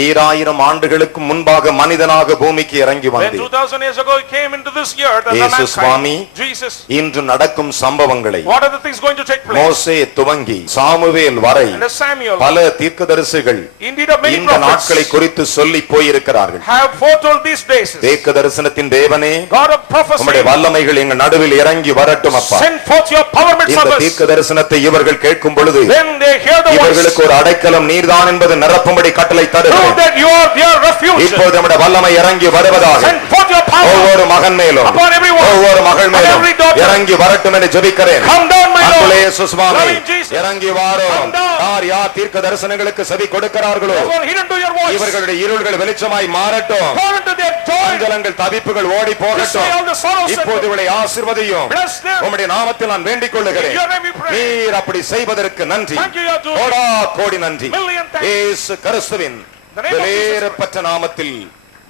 2000 ஆண்டுகளுக்கு முன்பாக மனிதனாக பூமிக்கு இறங்கி When வந்தீர். 2000 years ago he came into this earth as a இயேசு சுவாமி, mankind. Jesus, இன்று நடக்கும் சம்பவங்களை what are the things going to take place? மோசே துவங்கி சாமுவேல் வரை And as Samuel, பல தீர்க்கதரிசிகள் indeed of many இந்த நாட்களை prophets குறித்து சொல்லி போயிருக்கிறார்கள். have foretold these days. தீர்க்கதரிசனத்தின் தேவனே, God of prophecy, உம்முடைய வல்லமைகள் எங்கள் நடுவில் இறங்கி வரட்டும் அப்பா. send forth your power midst இந்த of us. தீர்க்கதரிசனத்தை இவர்கள் கேட்கும் பொழுது When they hear the voice, இவர்களுக்கு ஒரு அடைக்கலம் நீர்தான் என்பது நிரப்பும்படி கட்டளை know தருகிறேன். that you are their refuge. இப்போது நம்முடைய வல்லமை இறங்கி வருவதாக Send forth your power ஒவ்வொரு மகன் மேலும் upon everyone, ஒவ்வொரு மகள் upon மேலும் every daughter. இறங்கி வரட்டும் என்று ஜெபிக்கிறேன். Come down, my அன்புலே Lord. இயேசு சுவாமி, Loving Jesus. இறங்கி வாரும். Come down. யார் யார் தீர்க்க தரிசனங்களுக்கு செவி கொடுக்கிறார்களோ Everyone heed unto your voice. இவர்களுடைய இருள்கள் வெளிச்சமாய் மாறட்டும். Pour into their joy. சஞ்சலங்கள் தவிப்புகள் ஓடி Destroy போகட்டும். all the sorrows. இப்போது இவளை ஆசீர்வதியும். Bless them. உம்முடைய நாமத்தில் நான் வேண்டிக் In கொள்ளுகிறேன். your name we pray. நீர் அப்படி செய்வதற்கு நன்றி. Thank you, you are doing. கோடா கோடி நன்றி. Million thanks. இயேசு கிறிஸ்துவின் The name of Jesus விலையேறப்பட்ட நாமத்தில்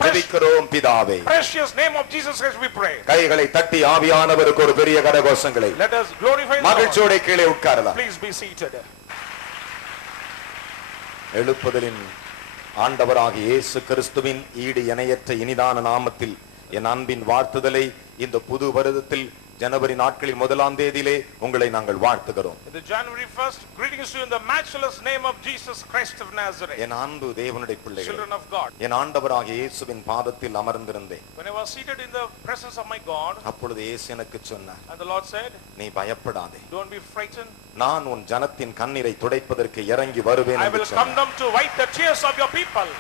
ஜெபிக்கிறோம் பிதாவே. Precious name of Jesus Christ we pray. கைகளை தட்டி ஆவியானவருக்கு ஒரு பெரிய கரகோஷங்களை. Let us glorify the Lord. மகிழ்ச்சியோட கீழே உட்காரலாம். Please be seated. எழுப்புதலின் ஆண்டவராகிய இயேசு கிறிஸ்துவின் ஈடு இணையற்ற இனிதான நாமத்தில் என் அன்பின் வாழ்த்துதலை இந்த புது வருடத்தில் ஜனவரி நாட்களில் 1ஆம் தேதியிலே உங்களை நாங்கள் வாழ்த்துகிறோம். The January 1st greetings to you in the matchless name of Jesus Christ of Nazareth. என் அன்பு தேவனுடைய பிள்ளைகளே, Children of God. என் ஆண்டவராகிய இயேசுவின் பாதத்தில் அமர்ந்திருந்தேன். When I was seated in the presence of my God, அப்பொழுது இயேசு எனக்கு சொன்னார், and the Lord said, நீ பயப்படாதே, don't be frightened. நான் உன் ஜனத்தின் கண்ணீரை துடைப்பதற்கு இறங்கி வருவேன் I என்று will come சொன்னார். down to wipe the tears of your people.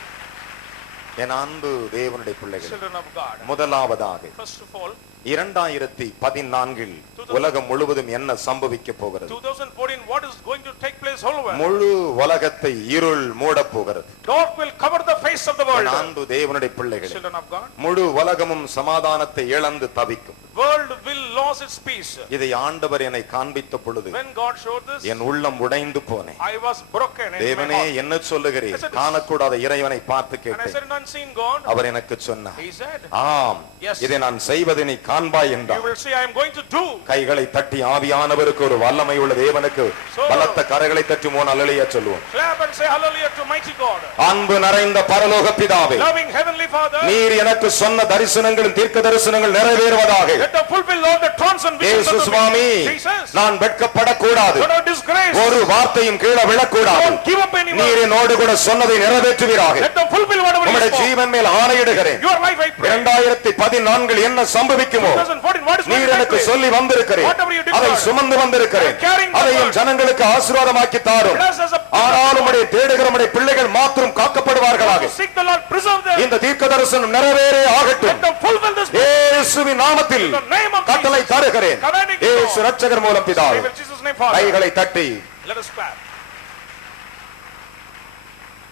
என் அன்பு தேவனுடைய பிள்ளைகளே, Children of God. முதலாவதாக First of all, 2014 உலகம் முழுவதும் என்ன சம்பவிக்க போகிறது? 2014, what is going to take place all over? முழு உலகத்தை இருள் மூட போகிறது. Dark will cover the face of the world. என் அன்பு தேவனுடைய பிள்ளைகளே, Children of God. முழு உலகமும் சமாதானத்தை இழந்து தவிக்கும். World will lose its peace. இதை ஆண்டவர் என்னை காண்பித்த பொழுது When God showed this, என் உள்ளம் உடைந்து போனேன். I was broken in my தேவனே heart. என்ன சொல்லுகிறீர்? காணக்கூடாத இறைவனை பார்த்து And I கேட்டேன். said, unseen God. அவர் எனக்கு சொன்னார், He said, ஆம், Yes. இதை நான் செய்வதை நீ காண்பாய் you என்றார். will see I am going to do. கைகளை தட்டி ஆவியானவருக்கு ஒரு வல்லமை உள்ள தேவனுக்கு பலத்த கரங்களை தட்டி மூணு அல்லேலூயா சொல்லுவோம். Clap and say hallelujah to mighty God. அன்பு நிறைந்த பரலோக பிதாவே, Loving heavenly Father, நீர் எனக்கு சொன்ன தரிசனங்களும் தீர்க்க தரிசனங்கள் நிறைவேறுவதாக. let them fulfill all the trance and visions இயேசு of the சுவாமி, Jesus. நான் வெட்கப்படக்கூடாது, Do not disgrace. ஒரு வார்த்தையும் கீழே விழக்கூடாது. Don't give up any word. நீர் என்னோடு கூட சொன்னதை நிறைவேற்றுவீராக. Let them fulfill whatever உம்முடைய you spoke. ஜீவன் மேல் ஆணையிடுகிறேன். Your life I pray. 2014 என்ன சம்பவிக்குமோ 2014, what is going நீர் to take எனக்கு place? சொல்லி வந்திருக்கிறேன். Whatever you declared. அதை சுமந்து வந்திருக்கிறேன். I'm carrying the அதை என் word. ஜனங்களுக்கு ஆசீர்வாதமாக்கி தாரும். Bless us up. ஆனால் உம்முடைய தேடுகிற உம்முடைய பிள்ளைகள் மாத்திரம் காக்கப்படுவார்களாக. Seek the Lord, preserve them. இந்த தீர்க்க தரிசனம் நிறைவேறே Let ஆகட்டும். them fulfill this. இயேசுவின் நாமத்தில் In the name of கட்டளை Jesus. தருகிறேன். Commanding the இயேசு Lord. இரட்சகர் மூலம் பிதாவே. In Jesus' name, Father. கைகளை தட்டி Let us clap.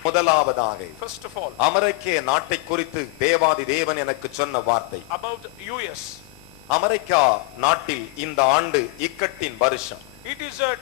முதலாவதாக First of all, அமெரிக்க நாட்டை குறித்து தேவாதி தேவன் எனக்கு சொன்ன வார்த்தை. about US. அமெரிக்கா நாட்டில் இந்த ஆண்டு இக்கட்டின் வருஷம். It is a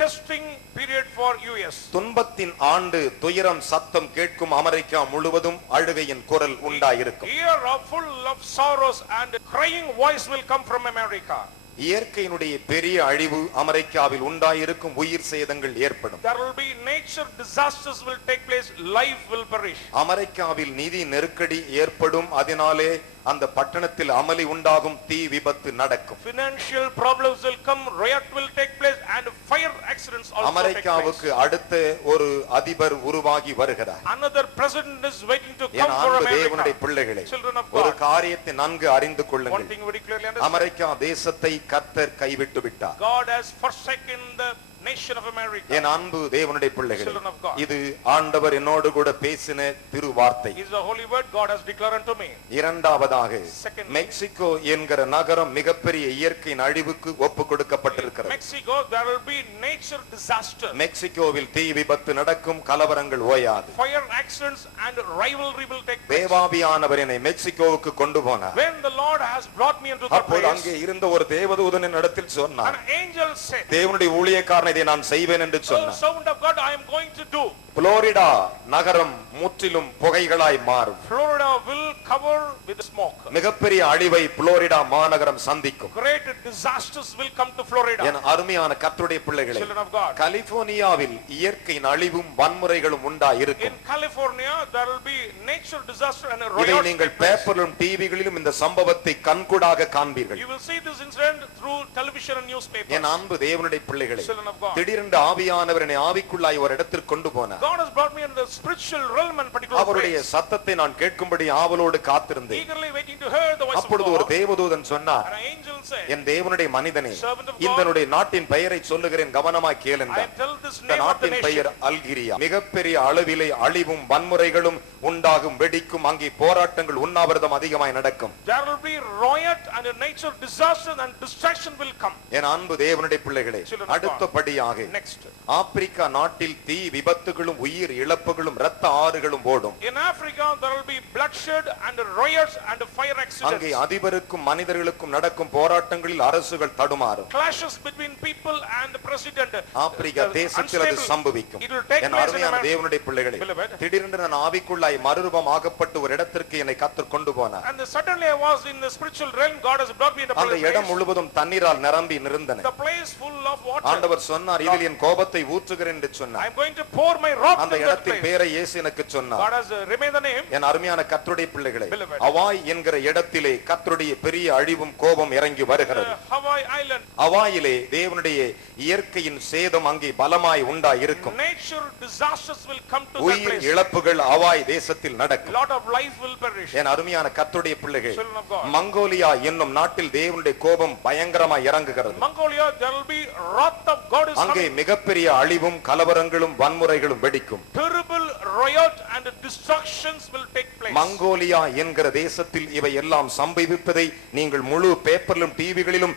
testing period for US. துன்பத்தின் ஆண்டு, துயரம் சத்தம் கேட்கும் அமெரிக்கா முழுவதும் அழுகையின் குரல் உண்டாயிருக்கும். Year of full of sorrows and crying voice will come from America. இயற்கையினுடைய பெரிய அழிவு அமெரிக்காவில் உண்டாயிருக்கும், உயிர் சேதங்கள் ஏற்படும். There will be nature disasters will take place, life will perish. அமெரிக்காவில் நிதி நெருக்கடி ஏற்படும், அதனாலே அந்த பட்டணத்தில் அமளி உண்டாகும், தீ விபத்து நடக்கும். Financial problems will come, riot will take place and fire accidents also take place. அமெரிக்காவுக்கு அடுத்த ஒரு அதிபர் உருவாகி வருகிறார். Another president is waiting to come N for அன்பு தேவனுடைய America. பிள்ளைகளே, Children of ஒரு God, காரியத்தை நன்கு அறிந்து one கொள்ளுங்கள். thing very clearly understand. America தேசத்தை கர்த்தர் கைவிட்டு விட்டார். God has forsaken the nation of America. என் அன்பு தேவனுடைய பிள்ளைகளே, Children of God, இது ஆண்டவர் என்னோடு கூட பேசின திருவார்த்தை. is the holy word God has declared unto me. இரண்டாவதாக Secondly, மெக்சிகோ என்கிற நகரம் மிகப்பெரிய இயற்கையின் அழிவுக்கு ஒப்பு கொடுக்கப்பட்டிருக்கிறது. Mexico, there will be nature disaster. மெக்சிகோவில் தீ விபத்து நடக்கும், கலவரங்கள் ஓயாது. Fire accidents and rivalry will take place. தேவாவியானவர் என்னை மெக்சிகோவுக்கு கொண்டு போனார். When the Lord has brought me into the அப்போது place, அங்கே இருந்த ஒரு தேவதூதனின் இடத்தில் சொன்னார், an angel said, தேவனுடைய ஊழியக்காரனை இதை நான் செய்வேன் என்று "Oh, சொன்னார். servant of God, I am going to do." Florida நகரம் முற்றிலும் புகைகளாய் மாறும். Florida will cover with smoke. மிகப்பெரிய அழிவை புளோரிடா மாநகரம் சந்திக்கும். Great disasters will come to Florida. என் அருமையான கர்த்தருடைய பிள்ளைகளே, Children of God. கலிபோர்னியாவில் இயற்கையின் அழிவும் வன்முறைகளும் உண்டாயிருக்கும். In California there will be nature disaster and இதை riots. நீங்கள் பேப்பரிலும் டிவிகளிலும் இந்த சம்பவத்தை கண்கூடாக காண்பீர்கள். You will see this incident through television and newspapers. என் அன்பு தேவனுடைய பிள்ளைகளே, Children of God. திடீரென்று ஆவியானவர் என்னை ஆவிக்குள்ளாய் ஒரு இடத்திற்கு கொண்டு போனார். God has brought me in the spiritual realm and particular அவருடைய place. சத்தத்தை நான் கேட்கும்படி ஆவலோடு காத்திருந்தேன். Eagerly waiting to hear the voice of அப்பொழுது ஒரு God. தேவதூதன் சொன்னார், An angel said, என் தேவனுடைய மனிதனே, Servant of God, இதனுடைய நாட்டின் பெயரை சொல்லுகிறேன், கவனமாய் I கேளுங்கள். tell this இந்த name of the நாட்டின் பெயர் nation. அல்கிரியா. மிகப்பெரிய அளவிலே அழிவும் வன்முறைகளும் உண்டாகும், வெடிக்கும். அங்கே போராட்டங்கள் உண்ணாவிரதம் அதிகமாய் நடக்கும். There will be riot and a nature disaster and distraction will come. என் அன்பு தேவனுடைய பிள்ளைகளே, Children of God. அடுத்தபடியாக Next. ஆப்பிரிக்கா நாட்டில் தீ விபத்துகளும் உயிர் இழப்புகளும் இரத்த ஆறுகளும் ஓடும். In Africa there will be bloodshed and riots and fire accidents. அங்கே அதிபருக்கும் மனிதர்களுக்கும் நடக்கும் போராட்டங்களில் அரசுகள் தடுமாறும். Clashes between people and the president. Africa தேசத்தில் அது சம்பவிக்கும். It will take N place in அருமையான America. தேவனுடைய பிள்ளைகளே, Beloved. திடீரென்று நான் ஆவிக்குள்ளாய் மறுரூபம் ஆகப்பட்டு ஒரு இடத்திற்கு என்னை கர்த்தர் கொண்டு போனார். And suddenly I was in the spiritual realm. God has brought me in the அந்த இடம் place. முழுவதும் தண்ணீரால் நிரம்பி நிறந்தன. The place full of water. ஆண்டவர் சொன்னார், இதில் என் கோபத்தை ஊற்றுகிறேன் என்று சொன்னார். I am going to pour my wrath அந்த in that இடத்தின் place. பேரை இயேசு எனக்கு சொன்னார். God has remained the name. என் அருமையான கர்த்தருடைய பிள்ளைகளே, Beloved. அவாய் என்கிற இடத்திலே கர்த்தருடைய பெரிய அழிவும் கோபம் இறங்கி வருகிறது. Hawaii Island. அவாயிலே தேவனுடைய இயற்கையின் சேதம் அங்கே பலமாய் உண்டாயிருக்கும். Nature disasters will come to that உயிர் place. இழப்புகள் அவாய் தேசத்தில் நடக்கும். Lot of life will perish. என் அருமையான கர்த்தருடைய பிள்ளைகள், Children of God. மங்கோலியா என்னும் நாட்டில் தேவனுடைய கோபம் பயங்கரமாய் இறங்குகிறது. Mongolia, there will be wrath of God is அங்கே coming. மிகப்பெரிய அழிவும் கலவரங்களும் வன்முறைகளும் வெடிக்கும். Terrible riot and destructions will take place. Mongolia என்கிற தேசத்தில் இவை எல்லாம் சம்பவிப்பதை நீங்கள் முழு பேப்பரிலும் டிவிகளிலும்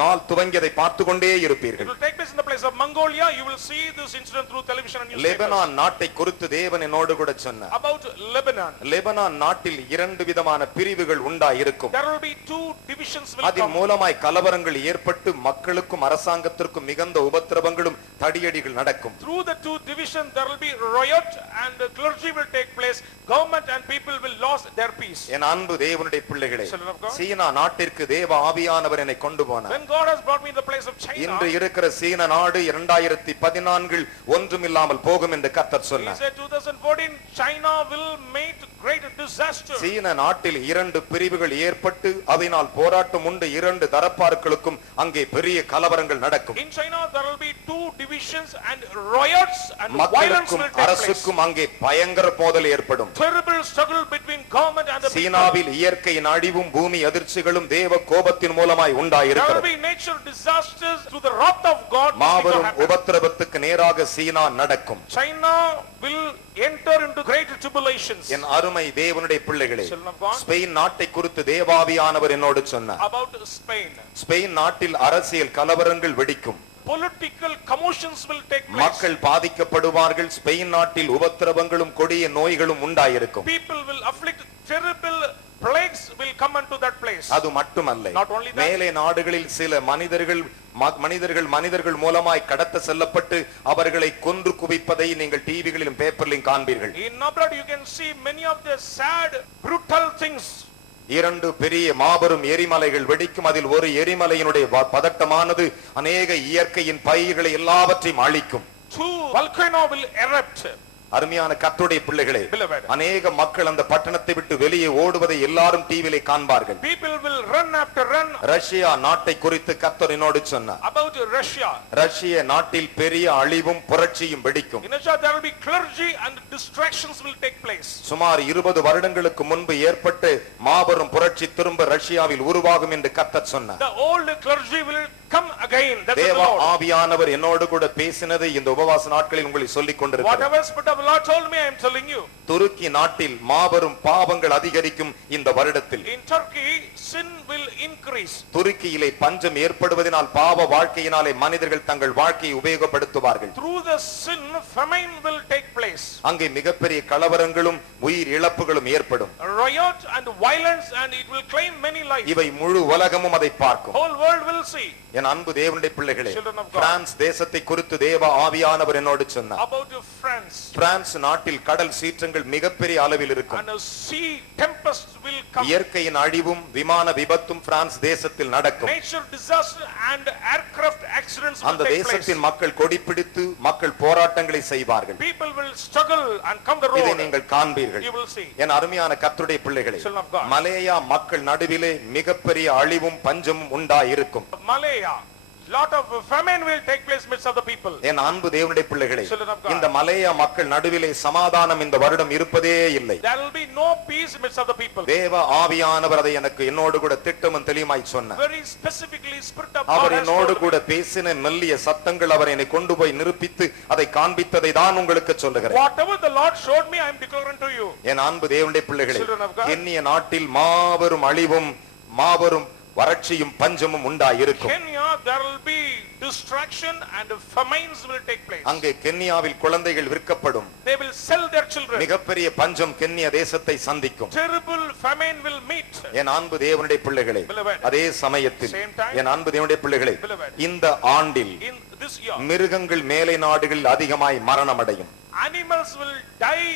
நாள் துவங்கியதை பார்த்து கொண்டே It இருப்பீர்கள். will take place in the place of Mongolia. You will see this incident through television and newspapers. Lebanon நாட்டை குறித்து தேவன் என்னோடு கூட சொன்னார். About Lebanon, லெபனான் நாட்டில் இரண்டு விதமான பிரிவுகள் உண்டாயிருக்கும். there will be two divisions will அதன் come. மூலமாய் கலவரங்கள் ஏற்பட்டு மக்களுக்கும் அரசாங்கத்திற்கும் மிகுந்த உபத்திரவங்களும் தடியடிகள் நடக்கும். Through the two divisions, there will be riot and the clergy will take place. Government and people will lose their peace. என் அன்பு தேவனுடைய பிள்ளைகளே, Children of God. சீனா நாட்டிற்கு தேவ ஆவியானவர் என்னை கொண்டு போனார். When God has brought me in the place of China, இன்று இருக்கிற சீன நாடு 2014 ஒன்றுமில்லாமல் போகும் என்று கர்த்தர் he சொன்னார். said 2014 China will make great disaster. சீன நாட்டில் இரண்டு பிரிவுகள் ஏற்பட்டு அதனால் போராட்டம் உண்டு. இரண்டு தரப்பார்களுக்கும் அங்கே பெரிய கலவரங்கள் நடக்கும். In China there will be two divisions and riots and violence மக்களுக்கும் will take place. அரசுக்கும் அங்கே பயங்கர மோதல் ஏற்படும். Terrible struggle between government and the people. சீனாவில் இயற்கையின் அழிவும் பூமி அதிர்ச்சிகளும் தேவ கோபத்தின் மூலமாய் There will உண்டாயிருக்கிறது. be nature disasters through the wrath of God. மாபெரும் உபத்திரவத்துக்கு நேராக சீனா நடக்கும். China will enter into great tribulations. என் அருமை தேவனுடைய பிள்ளைகளே, Children of God. ஸ்பெயின் நாட்டை குறித்து தேவாவியானவர் என்னோடு சொன்னார். About Spain, ஸ்பெயின் நாட்டில் அரசியல் கலவரங்கள் வெடிக்கும். political commotions will take place. மக்கள் பாதிக்கப்படுவார்கள். ஸ்பெயின் நாட்டில் உபத்திரவங்களும் கொடிய நோய்களும் உண்டாயிருக்கும். People will afflict terrible plagues will come into that place. அது மட்டுமல்ல, Not only that. மேலே நாடுகளில் சில மனிதர்கள் மூலமாய் கடத்த செல்லப்பட்டு அவர்களை கொன்று குவிப்பதை நீங்கள் டிவிகளிலும் பேப்பரிலும் காண்பீர்கள். In abroad you can see many of the sad, brutal things. இரண்டு பெரிய மாபெரும் எரிமலைகள் வெடிக்கும். அதில் ஒரு எரிமலையினுடைய பதட்டமானது அநேக இயற்கையின் பயிர்களை எல்லாவற்றையும் அழிக்கும். Two volcano will erupt. அருமையான கர்த்தருடைய பிள்ளைகளே, Beloved. அநேக மக்கள் அந்த பட்டணத்தை விட்டு வெளியே ஓடுவதை எல்லாரும் டிவியிலே காண்பார்கள். People will run after run. Russia நாட்டை குறித்து கர்த்தர் என்னோடு சொன்னார். About Russia, ரஷ்ய நாட்டில் பெரிய அழிவும் புரட்சியும் வெடிக்கும். in Russia there will be clergy and distractions will take place. சுமார் 20 வருடங்களுக்கு முன்பு ஏற்பட்டு மாபெரும் புரட்சி திரும்ப ரஷ்யாவில் உருவாகும் என்று கர்த்தர் சொன்னார். The old clergy will come again. That is the தேவ Lord. ஆவியானவர் என்னோடு கூட பேசினதை இந்த உபவாச நாட்களில் உங்களுக்கு சொல்லிக் கொண்டிருக்கிறார். Whatever Spirit of the Lord told me, I am telling you. துருக்கி நாட்டில் மாபெரும் பாவங்கள் அதிகரிக்கும் இந்த வருடத்தில். In Turkey, sin will increase. துருக்கியிலே பஞ்சம் ஏற்படுவதனால் பாவ வாழ்க்கையினாலே மனிதர்கள் தங்கள் வாழ்க்கையை உபயோகப்படுத்துவார்கள். Through the sin, famine will take place. place. அங்கே மிகப்பெரிய கலவரங்களும் உயிர் இழப்புகளும் ஏற்படும். Riot and violence, and it will claim many lives. இவை முழு உலகமும் அதை பார்க்கும். Whole world will see. என் அன்பு தேவனுடைய பிள்ளைகளே, Children of God. பிரான்ஸ் தேசத்தை குறித்து தேவ ஆவியானவர் என்னோடு சொன்னார். About France. பிரான்ஸ் நாட்டில் கடல் சீற்றங்கள் மிகப்பெரிய அளவில் இருக்கும். And a sea tempest will come. இயற்கையின் அழிவும் விமான விபத்தும் பிரான்ஸ் தேசத்தில் நடக்கும். Nature disaster and aircraft accidents will அந்த take place. தேசத்தின் மக்கள் கொடிபிடித்து மக்கள் போராட்டங்களை செய்வார்கள். People will struggle and come the இதை road. நீங்கள் காண்பீர்கள். You will see. என் அருமையான கர்த்தருடைய பிள்ளைகளே, Children of God. மலேயா மக்கள் நடுவிலே மிகப்பெரிய அழிவும் பஞ்சமும் உண்டாயிருக்கும். Malaya, lot of famine will take place midst of the people. என் அன்பு தேவனுடைய பிள்ளைகளே, Children of God. இந்த மலேயா மக்கள் நடுவிலே சமாதானம் இந்த வருடம் இருப்பதே இல்லை. There will be no peace midst of the people. தேவ ஆவியானவர் அதை எனக்கு என்னோடு கூட திட்டமும் தெளிவாய் சொன்னார். Very specifically, Spirit of God our has என்னோடு told கூட me. பேசின மெல்லிய சத்தங்கள் அவர் என்னை கொண்டு போய் நிரூபித்து அதை காண்பித்ததை தான் உங்களுக்கு சொல்லுகிறேன். Whatever the Lord showed me, I am declaring to you. என் அன்பு தேவனுடைய பிள்ளைகளே, Children of God. கென்னிய நாட்டில் மாபெரும் அழிவும் மாபெரும் வறட்சியும் பஞ்சமும் உண்டாயிருக்கும். Kenya, there will be distraction and famines will take place. அங்கே கென்யாவில் குழந்தைகள் விற்கப்படும். They will sell their children. மிகப்பெரிய பஞ்சம் கென்யா தேசத்தை சந்திக்கும். Terrible famine will meet. என் அன்பு தேவனுடைய பிள்ளைகளே, Beloved. அதே சமயத்தில் Same time. என் அன்பு தேவனுடைய பிள்ளைகளே, Beloved. இந்த ஆண்டில் In this year, மிருகங்கள் மேலை நாடுகளில் அதிகமாய் மரணமடையும். animals will die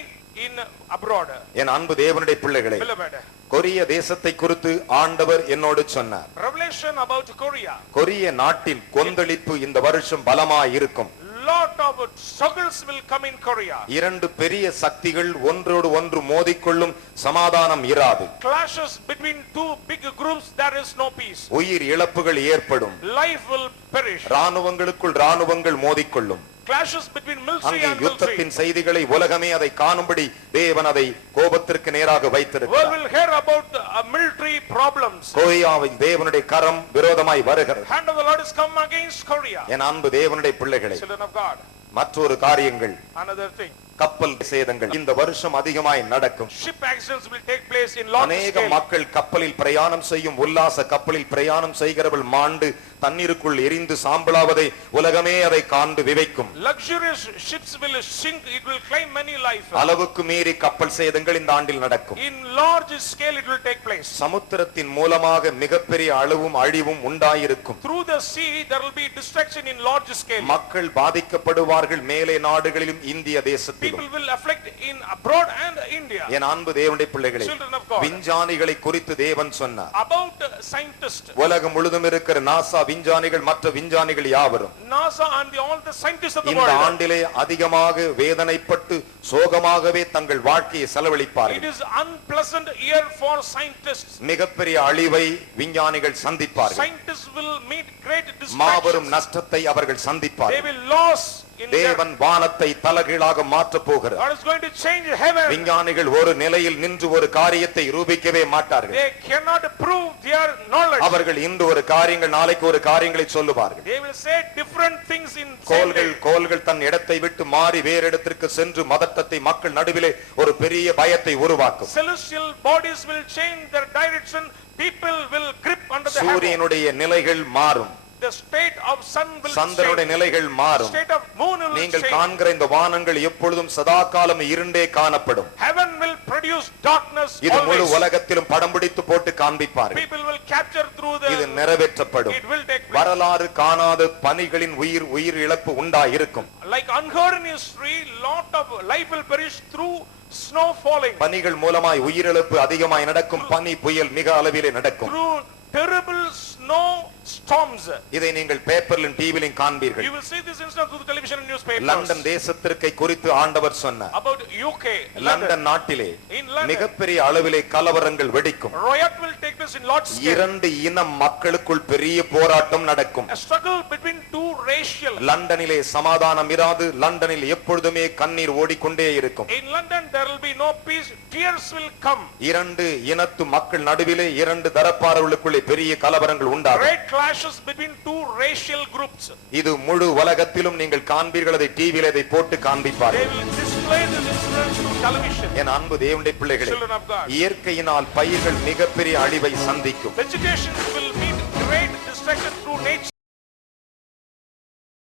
in abroad. என் அன்பு தேவனுடைய பிள்ளைகளே, Beloved. கொரிய தேசத்தை குறித்து ஆண்டவர் என்னோடு சொன்னார். Revelation about Korea. கொரிய நாட்டில் கொந்தளிப்பு இந்த வருஷம் பலமாய் இருக்கும். Lot of struggles will come in Korea. இரண்டு பெரிய சக்திகள் ஒன்றோடு ஒன்று மோதிக்கொள்ளும், சமாதானம் இராது. Clashes between two big groups, there is no peace. உயிர் இழப்புகள் ஏற்படும். Life will perish. ராணுவங்களுக்குள் ராணுவங்கள் மோதிக்கொள்ளும். Clashes between military அங்கே and military. யுத்தத்தின் செய்திகளை உலகமே அதை காணும்படி தேவன் அதை கோபத்திற்கு நேராக World வைத்திருக்கிறார். will hear about military problems. கொரியாவின் தேவனுடைய கரம் விரோதமாய் வருகிறது. Hand of the Lord is come against Korea. என் அன்பு தேவனுடைய பிள்ளைகளே, Children of God. மற்றொரு காரியங்கள், Another thing. கப்பல் சேதங்கள் இந்த வருஷம் அதிகமாய் நடக்கும். Ship accidents will take place in large அநேக scale. மக்கள் கப்பலில் பிரயாணம் செய்யும், உல்லாச கப்பலில் பிரயாணம் செய்கிறவர்கள் மாண்டு தண்ணீருக்குள் எரிந்து சாம்பலாவதை உலகமே அதை காண்டு விவைக்கும். Luxurious ships will sink, it will claim many lives. அளவுக்கு மீறி கப்பல் சேதங்கள் இந்த ஆண்டில் நடக்கும். In large scale it will take place. சமுத்திரத்தின் மூலமாக மிகப்பெரிய அளவும் அழிவும் உண்டாயிருக்கும். Through the sea there will be destruction in large scale. மக்கள் பாதிக்கப்படுவார்கள் மேலே நாடுகளிலும் இந்திய தேசத்திலும். People will afflict in abroad and India. என் அன்பு தேவனுடைய பிள்ளைகளே, Children of God. விஞ்ஞானிகளை குறித்து தேவன் சொன்னார். About scientists. உலகம் முழுதும் இருக்கிற நாசா விஞ்ஞானிகள் மற்ற விஞ்ஞானிகள் யாவரும் NASA and all the scientists of the இந்த world. ஆண்டிலே அதிகமாக வேதனைப்பட்டு சோகமாகவே தங்கள் வாழ்க்கையை It செலவழிப்பார்கள். is unpleasant year for scientists. மிகப்பெரிய அழிவை விஞ்ஞானிகள் சந்திப்பார்கள். Scientists will meet great மாபெரும் distractions. நஷ்டத்தை அவர்கள் They சந்திப்பார்கள். will lose in their. தேவன் வானத்தை தலகீழாக மாற்றப் போகிறார். God is going to change heaven. விஞ்ஞானிகள் ஒரு நிலையில் நின்று ஒரு காரியத்தை ரூபிக்கவே மாட்டார்கள். They cannot prove their knowledge. அவர்கள் இன்று ஒரு காரியங்கள் நாளைக்கு ஒரு காரியங்களை சொல்லுவார்கள். They will say different things in same day. கோள்கள் தன் இடத்தை விட்டு மாறி வேறு இடத்திற்கு சென்று மதத்தை மக்கள் நடுவிலே ஒரு பெரிய பயத்தை உருவாக்கும். Celestial bodies will change their direction. People will grip under the hammer. சூரியனுடைய நிலைகள் மாறும். The state of sun will சந்திரனுடைய change. நிலைகள் மாறும். State of moon will நீங்கள் change. காண்கிற இந்த வானங்கள் எப்பொழுதும் சதா காலம் இருண்டே காணப்படும். Heaven will produce darkness இது முழு always. உலகத்திலும் படம் பிடித்து போட்டு காண்பிப்பார்கள். People will capture through the. இது நிறைவேற்றப்படும். It will take place. வரலாறு காணாத பனிகளின் உயிர் இழப்பு உண்டாயிருக்கும். Like unheard in history, lot of life will perish through snow falling. பனிகள் மூலமாய் உயிரிழப்பு அதிகமாய் நடக்கும். பனி புயல் மிக அளவிலே நடக்கும். Through terrible snow storms. இதை நீங்கள் பேப்பரிலும் டிவியிலும் காண்பீர்கள். You will see this instance through the television and newspapers. London தேசத்திற்கு குறித்து ஆண்டவர் சொன்னார். About UK, லண்டன் நாட்டிலே In London. மிகப்பெரிய அளவிலே கலவரங்கள் வெடிக்கும். Riot will take place in large scale. இரண்டு இன மக்களுக்குள் பெரிய போராட்டம் நடக்கும். A struggle between two racial. லண்டனிலே சமாதானம் இராது. லண்டனில் எப்பொழுதுமே கண்ணீர் ஓடிக்கொண்டே இருக்கும். In London there will be no peace. Tears will come. இரண்டு இனத்து மக்கள் நடுவிலே இரண்டு தரப்பாளர்களுக்குள்ளே பெரிய கலவரங்கள் உண்டாகும். Great clashes between two racial groups. இது முழு உலகத்திலும் நீங்கள் காண்பீர்கள். அதை டிவியிலே இதை போட்டு They காண்பிப்பார்கள். will display this incident through television. என் அன்பு தேவனுடைய பிள்ளைகளே, Children of God. இயற்கையினால் பயிர்கள் மிகப்பெரிய அழிவை சந்திக்கும். Vegetation will meet great destruction through nature.